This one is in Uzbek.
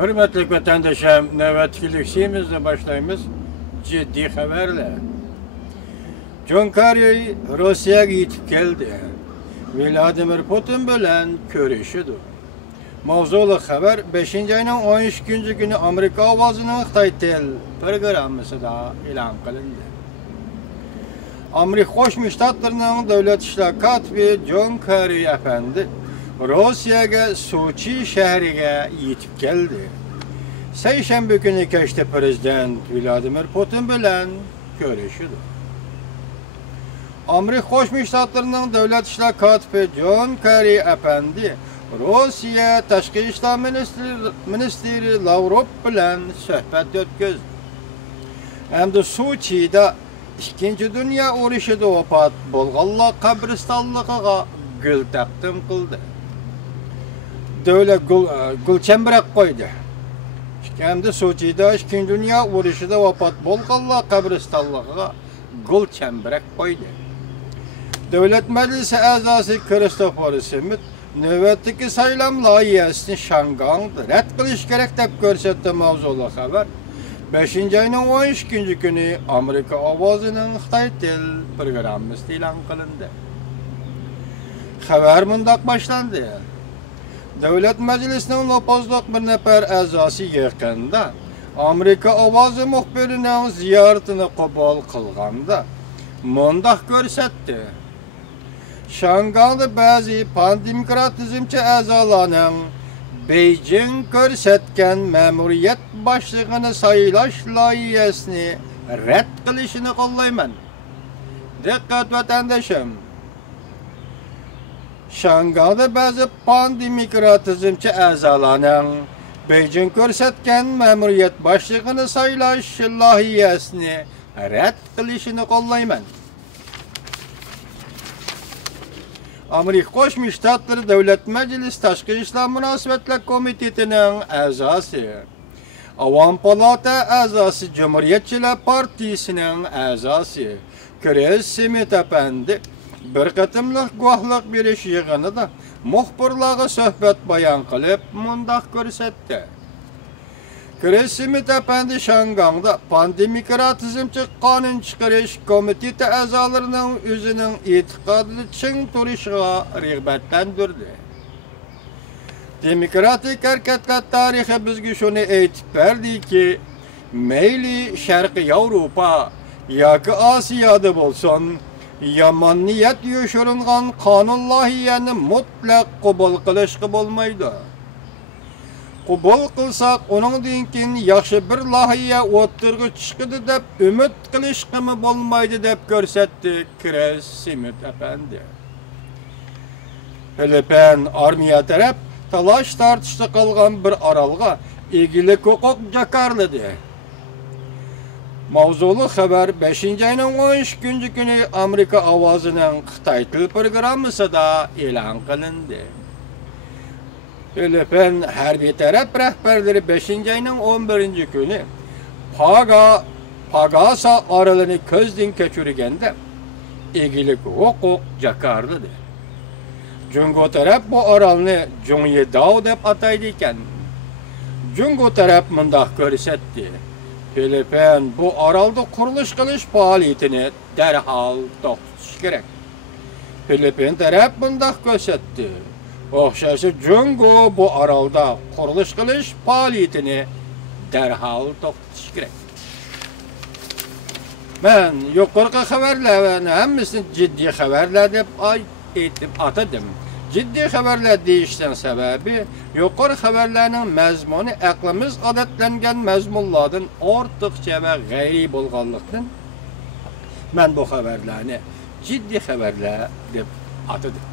Hürmetli vatandaşım, nöbetçilik şeyimizle başlayımız ciddi haberle. John Kerry Rusya'ya gidip geldi. Vladimir Putin bilen görüşüdü. Mavzulu haber 5. ayının 13. günü Amerika avazının Xitay tel programısı da ilan kılındı. Amerika Qo'shma Shtatlarning davlat ishlar katibi John Kerry efendi Rusiyaga Sochi shahriga yetib keldi. Seshanba kuni kechda prezident Vladimir Putin bilan ko'rishdi. Amerika Qo'shma Shtatlarining davlat ishlar katibi John Kerry efendi Rusiya tashqi ishlar ministri Lavrov bilan suhbat o'tkazdi. Hamda Sochida İkinci Dünya urushida vafot bo'lganlar qabristonligiga gul taqdim qildi. Davlat gulchambarak qo'ydi. Hamda Sochida Ikkinchi Dünya urushida vafot bo'lganlar qabristonligiga gulchambarak qo'ydi. Davlat Majlisi a'zosi Christopher Smith navbatdagi saylam loyihasini Shangongda rad qilish kerak deb ko'rsatdi. Mavzuli xabar 5. ayının 13. günü Amerika avazının Xitay tel programısı e'lon qilindi. Xabar mundaq başlandı. Davlat Majlisining nopozliq bir nafar a'zosi yaqinda Amerika ovozi muxbirining ziyoratini qabul qilganda mundaq ko'rsatdi. Shangongda ba'zi pandemokratizmchi a'zolarning Beijing ko'rsatgan ma'muriyat boshlig'ini saylash loyihasini rad qilishini qo'llayman. Diqqat vatandoshim. Shangongda ba'zi pandemokratizmchi a'zolarning Beijing ko'rsatgan ma'muriyat boshlig'ini saylash loyihasini rad qilishini qo'llayman. Amerika Qo'shma Shtatlari Davlat Majlisi Tashqi ishlar munosabatlar komitetining a'zosi, Avom palata a'zosi, Cumhuriyetchilar partiyasining a'zosi Chris Smith efendi bir qatimliq guvohlik berish yig'inida muxbirlarga suhbat bayon qilib mundaq ko'rsatdi. Chris Smith efendi Shangongda pandemokratizmchi qonun chiqarish komiteti a'zolarining o'zining e'tiqodini ching turishiga rag'batlantirdi. Demokratik harakatlar tarixi bizga shuni aytib berdiki, mayli Sharqiy Yevropa yoki Osiyoda bo'lsin, yomon niyat yoshiringan qonun loyihasini mutlaq qabul qilishga bo'lmaydi. Qabul qilsak, uningdan keyin yaxshi bir loyiha o'tirg'i chiqadi deb umid qilishga bo'lmaydi deb ko'rsatdi Chris Smith efendi. Filippin armiya taraf talash tortishda qolgan bir orolga egilik huquq jakarladi. Mavzuli xabar 5. ayning 13. kuni Amerika ovozining Xitoy til programmasida e'lon qilindi. Filippin harbiy taraf rahbarlari 5. ayning 11. kuni Pagasa orolini ko'zdan kechirganda egilik huquq jakarladi. Jungo taraf bu orolni Jungyedao deb ataydi ekan. Jungo taraf mundaq ko'rsatdi. Filippin bu orolda qurilish qilish faoliyatini darhol to'xtatish kerak. Filippin taraf mundaq ko'rsatdi. O'xshashi Jungo bu orolda qurilish qilish faoliyatini darhol to'xtatish kerak. Men yuqorqi xabarlarni hammasini jiddiy xabarlar deb atadim. Jiddiy xabarlar deyishdan sababi yuqori xabarlarning mazmuni aqlimiz odatlangan mazmunlardan ortiqcha va g'ayriy bo'lganlikdan men bu xabarlarni jiddiy xabarlar deb atadim.